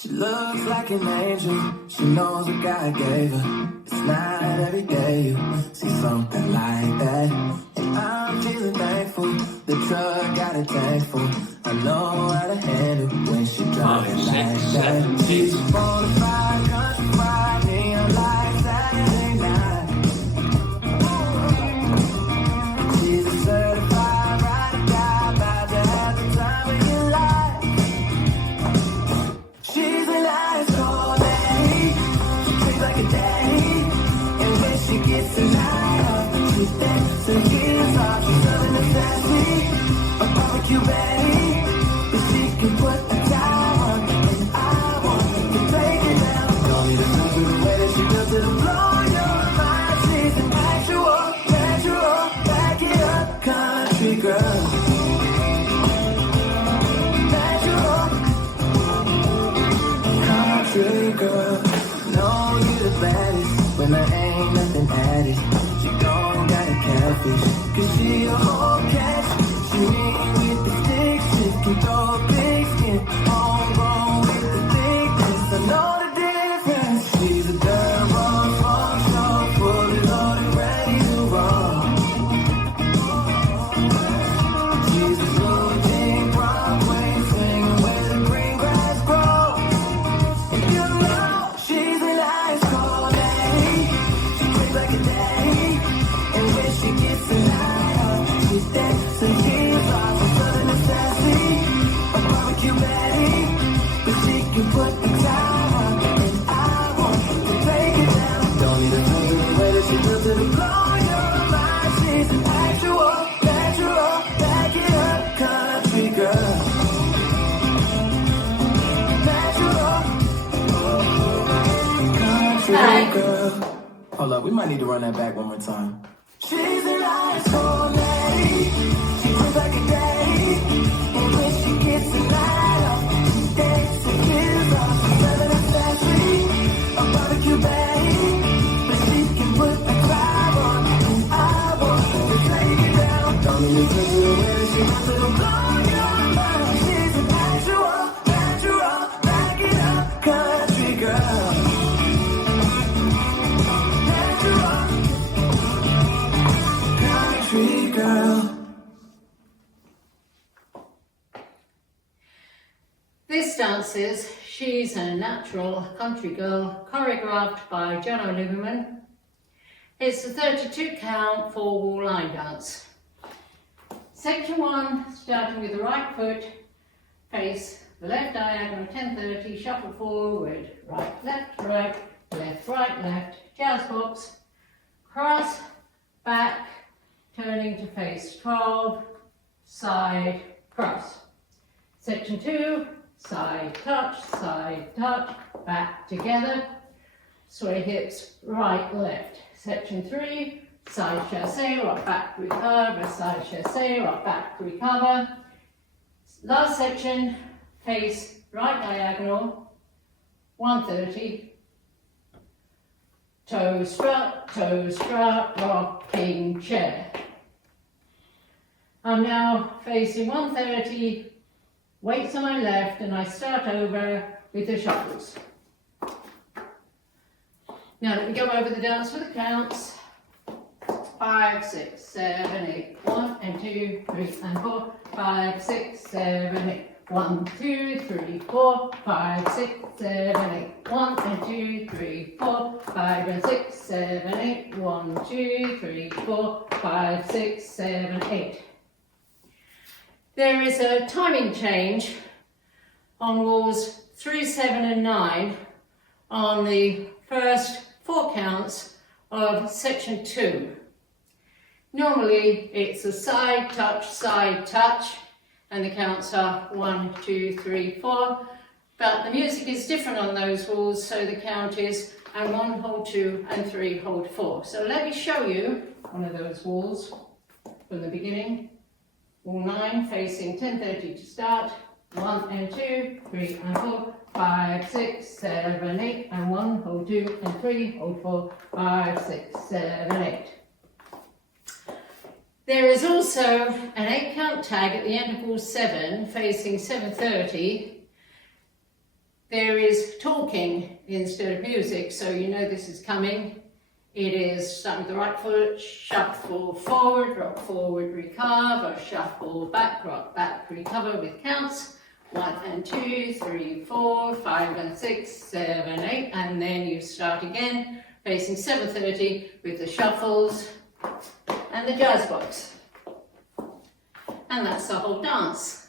She looks like an angel, she knows what God gave her. It's not every day you see something like that. And I'm feeling thankful, the truck got a tank full. I know how to handle when she drives it like that. She's a bonafide country bride, neon light Saturday night. She's a certified ride or die, about to have the time of your life. She's a nice old lady, she treats like a daddy. And when she gets a night off, she's dancing years off. She's loving the Stephie, a barbecue Betty. But she can put the time on, and I want to take it down. Don't need to listen to the way that she does it, blow your mind. She's an actual, natural, back it up, country girl. Country girl, know you the baddest when there ain't nothing added. She gon' got a catfish, cause she a whole catch. She ain't with the stick shit, can throw a big skin. Homegrown with the thickness, I know the difference. She's a dirt road, funk show, fully loaded, ready to roll. She's a blue jean Broadway, swinging where the green grass grows. You know she's a nice old lady, she treats like a daddy. And when she gets a night off, she's dancing years off. She's loving the Stephie, a barbecue Betty. But she can put the time on, and I want to take it down. Don't need to listen to the way that she does it, blow your mind. She's an actual, natural, back it up, country girl. Natural. Girl. Hold up, we might need to run that back one more time. She's a nice old lady, she treats like a daddy. And when she gets a night off, she dancing years off. She's loving a Stephie, a barbecue Betty. But she can put a vibe on, and I want to take it down. Don't need to listen to the way that she wants to blow your mind. She's an actual, natural, back it up, country girl. Girl. This dance is She's a Natural Country Girl, choreographed by Jono Lieberman. It's a 32 count 4-wall line dance. Section 1, starting with the right foot, face the left diagonal 10:30, shuffle forward, right, left, left, jazz box, cross, back, turning to face 12, side, cross. Section 2, side, touch, back together, sway hips, right, left. Section 3, side chassé, rock back, recover, side chassé, rock back, recover. Last section, face right diagonal, 130, toe strut, rocking chair. I'm now facing 130, weights on my left, and I start over with the shuffles. Now let me go over the dance with the counts. 5, 6, 7, 8, 1 and 2, 3 and 4, 5, 6, 7, 8. 1, 2, 3, 4, 5, 6, 7, 8. 1 and 2, 3, 4, 5 and 6, 7, 8. 1, 2, 3, 4, 5, 6, 7, 8. There is a timing change on walls 3, 7 and 9 on the first 4 counts of section 2. Normally it's a side touch, and the counts are 1, 2, 3, 4, but the music is different on those walls, so the count is and 1 hold 2 and 3 hold 4. So let me show you one of those walls from the beginning. Wall 9 facing 10:30 to start, 1 and 2, 3 and 4, 5, 6, 7, 8, and 1 hold 2 and 3 hold 4, 5, 6, 7, 8. There is also an 8 count tag at the end of wall 7 facing 7:30 there is talking instead of music, so you know this is coming. It is starting with the right foot, shuffle forward, rock forward, recover, shuffle back, rock back, recover with counts. 1 and 2, 3, 4, 5 and 6, 7, 8, and then you start again, facing 7:30 with the shuffles and the jazz box. And that's the whole dance.